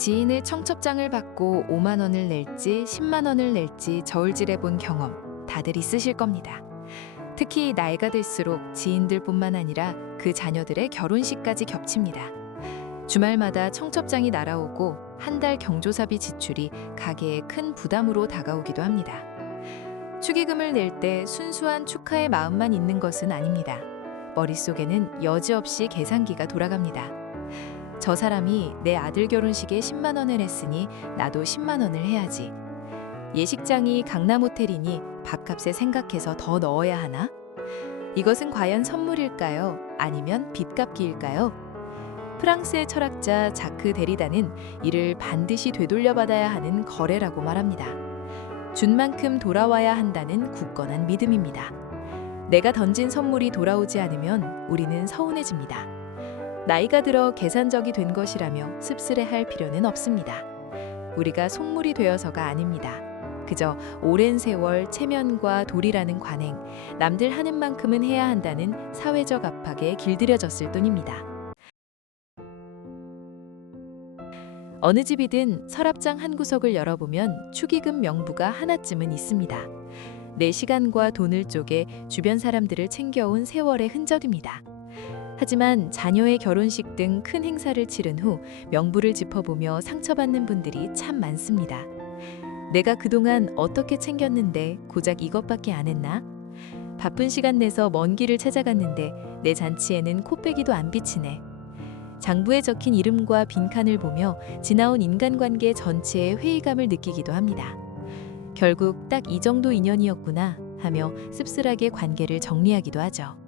지인의 청첩장을 받고 5만 원을 낼지 10만 원을 낼지 저울질해 본 경험 다들 있으실 겁니다. 특히 나이가 들수록 지인들뿐만 아니라 그 자녀들의 결혼식까지 겹칩니다. 주말마다 청첩장이 날아오고 한 달 경조사비 지출이 가게에 큰 부담으로 다가오기도 합니다. 축의금을 낼 때 순수한 축하의 마음만 있는 것은 아닙니다. 머릿속에는 여지없이 계산기가 돌아갑니다. 저 사람이 내 아들 결혼식에 10만 원을 냈으니 나도 10만 원을 해야지. 예식장이 강남 호텔이니 밥값에 생각해서 더 넣어야 하나? 이것은 과연 선물일까요? 아니면 빚갚기일까요? 프랑스의 철학자 자크 데리다는 이를 반드시 되돌려받아야 하는 거래라고 말합니다. 준 만큼 돌아와야 한다는 굳건한 믿음입니다. 내가 던진 선물이 돌아오지 않으면 우리는 서운해집니다. 나이가 들어 계산적이 된 것이라며 씁쓸해할 필요는 없습니다. 우리가 속물이 되어서가 아닙니다. 그저 오랜 세월 체면과 도리라는 관행, 남들 하는 만큼은 해야 한다는 사회적 압박에 길들여졌을 뿐입니다. 어느 집이든 서랍장 한 구석을 열어보면 축의금 명부가 하나쯤은 있습니다. 내 시간과 돈을 쪼개 주변 사람들을 챙겨온 세월의 흔적입니다. 하지만 자녀의 결혼식 등 큰 행사를 치른 후 명부를 짚어보며 상처받는 분들이 참 많습니다. 내가 그동안 어떻게 챙겼는데 고작 이것밖에 안 했나? 바쁜 시간 내서 먼 길을 찾아갔는데 내 잔치에는 코빼기도 안 비치네. 장부에 적힌 이름과 빈칸을 보며 지나온 인간관계 전체의 회의감을 느끼기도 합니다. 결국 딱 이 정도 인연이었구나 하며 씁쓸하게 관계를 정리하기도 하죠.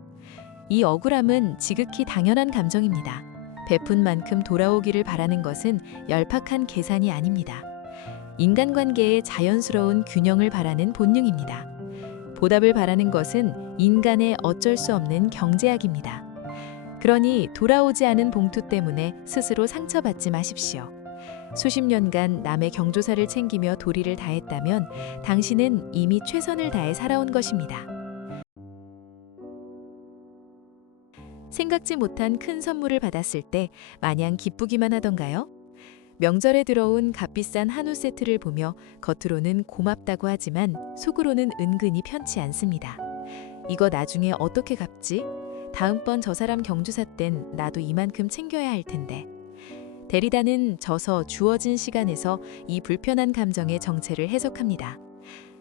이 억울함은 지극히 당연한 감정입니다. 베푼 만큼 돌아오기를 바라는 것은 얄팍한 계산이 아닙니다. 인간관계의 자연스러운 균형을 바라는 본능입니다. 보답을 바라는 것은 인간의 어쩔 수 없는 경제학입니다. 그러니 돌아오지 않은 봉투 때문에 스스로 상처받지 마십시오. 수십 년간 남의 경조사를 챙기며 도리를 다했다면 당신은 이미 최선을 다해 살아온 것입니다. 생각지 못한 큰 선물을 받았을 때 마냥 기쁘기만 하던가요? 명절에 들어온 값비싼 한우 세트를 보며 겉으로는 고맙다고 하지만 속으로는 은근히 편치 않습니다. 이거 나중에 어떻게 갚지? 다음번 저 사람 경조사 땐 나도 이만큼 챙겨야 할 텐데. 데리다는 져서 주어진 시간에서 이 불편한 감정의 정체를 해석합니다.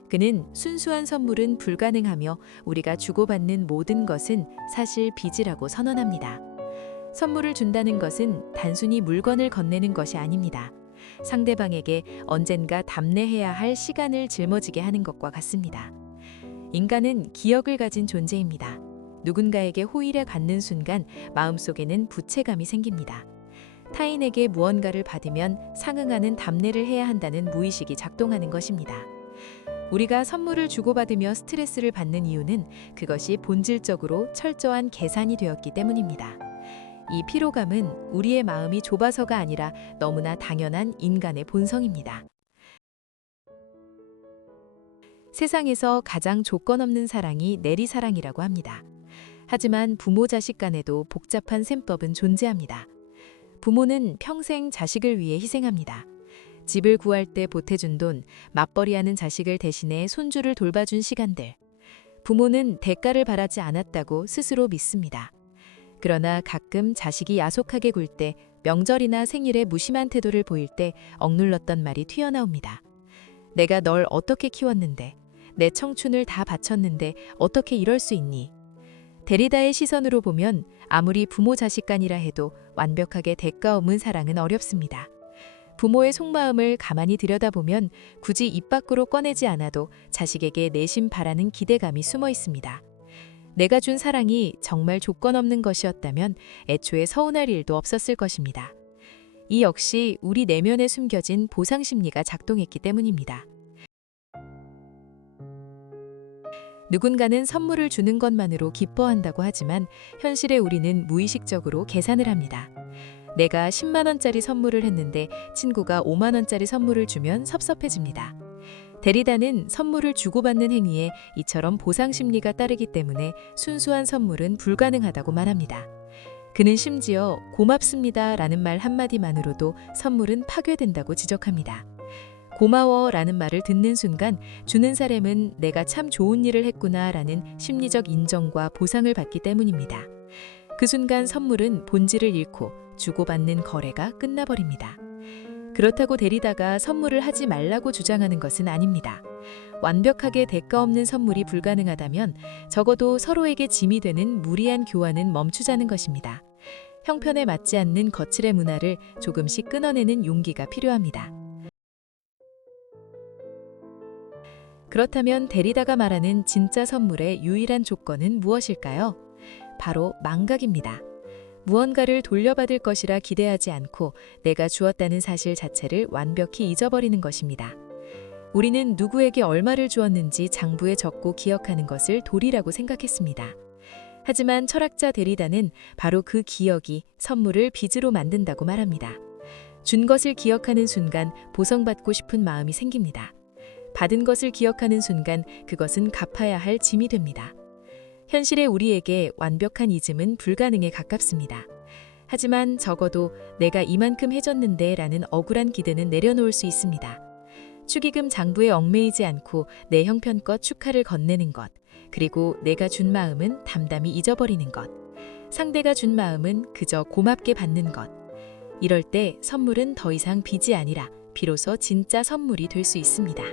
그는 순수한 선물은 불가능하며 우리가 주고받는 모든 것은 사실 빚이라고 선언합니다. 선물을 준다는 것은 단순히 물건을 건네는 것이 아닙니다. 상대방에게 언젠가 답례해야 할 시간을 짊어지게 하는 것과 같습니다. 인간은 기억을 가진 존재입니다. 누군가에게 호의를 갖는 순간 마음속에는 부채감이 생깁니다. 타인에게 무언가를 받으면 상응하는 답례를 해야 한다는 무의식이 작동하는 것입니다. 우리가 선물을 주고받으며 스트레스를 받는 이유는 그것이 본질적으로 철저한 계산이 되었기 때문입니다. 이 피로감은 우리의 마음이 좁아서가 아니라 너무나 당연한 인간의 본성입니다. 세상에서 가장 조건 없는 사랑이 내리사랑이라고 합니다. 하지만 부모 자식 간에도 복잡한 셈법은 존재합니다. 부모는 평생 자식을 위해 희생합니다. 집을 구할 때 보태준 돈, 맞벌이하는 자식을 대신해 손주를 돌봐준 시간들. 부모는 대가를 바라지 않았다고 스스로 믿습니다. 그러나 가끔 자식이 야속하게 굴 때, 명절이나 생일에 무심한 태도를 보일 때 억눌렀던 말이 튀어나옵니다. 내가 널 어떻게 키웠는데, 내 청춘을 다 바쳤는데 어떻게 이럴 수 있니? 데리다의 시선으로 보면 아무리 부모 자식 간이라 해도 완벽하게 대가 없는 사랑은 어렵습니다. 부모의 속마음을 가만히 들여다보면 굳이 입 밖으로 꺼내지 않아도 자식에게 내심 바라는 기대감이 숨어 있습니다. 내가 준 사랑이 정말 조건 없는 것이었다면 애초에 서운할 일도 없었을 것입니다. 이 역시 우리 내면에 숨겨진 보상 심리가 작동했기 때문입니다. 누군가는 선물을 주는 것만으로 기뻐한다고 하지만 현실에 우리는 무의식적으로 계산을 합니다. 내가 10만 원짜리 선물을 했는데 친구가 5만 원짜리 선물을 주면 섭섭해집니다. 데리다는 선물을 주고받는 행위에 이처럼 보상 심리가 따르기 때문에 순수한 선물은 불가능하다고 말합니다. 그는 심지어 고맙습니다라는 말 한마디만으로도 선물은 파괴된다고 지적합니다. 고마워라는 말을 듣는 순간 주는 사람은 내가 참 좋은 일을 했구나라는 심리적 인정과 보상을 받기 때문입니다. 그 순간 선물은 본질을 잃고 주고받는 거래가 끝나버립니다. 그렇다고 데리다가 선물을 하지 말라고 주장하는 것은 아닙니다. 완벽하게 대가 없는 선물이 불가능하다면 적어도 서로에게 짐이 되는 무리한 교환은 멈추자는 것입니다. 형편에 맞지 않는 거칠의 문화를 조금씩 끊어내는 용기가 필요합니다. 그렇다면 데리다가 말하는 진짜 선물의 유일한 조건은 무엇일까요? 바로 망각입니다. 무언가를 돌려받을 것이라 기대하지 않고 내가 주었다는 사실 자체를 완벽히 잊어버리는 것입니다. 우리는 누구에게 얼마를 주었는지 장부에 적고 기억하는 것을 도리라고 생각했습니다. 하지만 철학자 데리다는 바로 그 기억이 선물을 빚으로 만든다고 말합니다. 준 것을 기억하는 순간 보상받고 싶은 마음이 생깁니다. 받은 것을 기억하는 순간 그것은 갚아야 할 짐이 됩니다. 현실의 우리에게 완벽한 잊음은 불가능에 가깝습니다. 하지만 적어도 내가 이만큼 해줬는데 라는 억울한 기대는 내려놓을 수 있습니다. 축의금 장부에 얽매이지 않고 내 형편껏 축하를 건네는 것, 그리고 내가 준 마음은 담담히 잊어버리는 것, 상대가 준 마음은 그저 고맙게 받는 것. 이럴 때 선물은 더 이상 빚이 아니라 비로소 진짜 선물이 될 수 있습니다.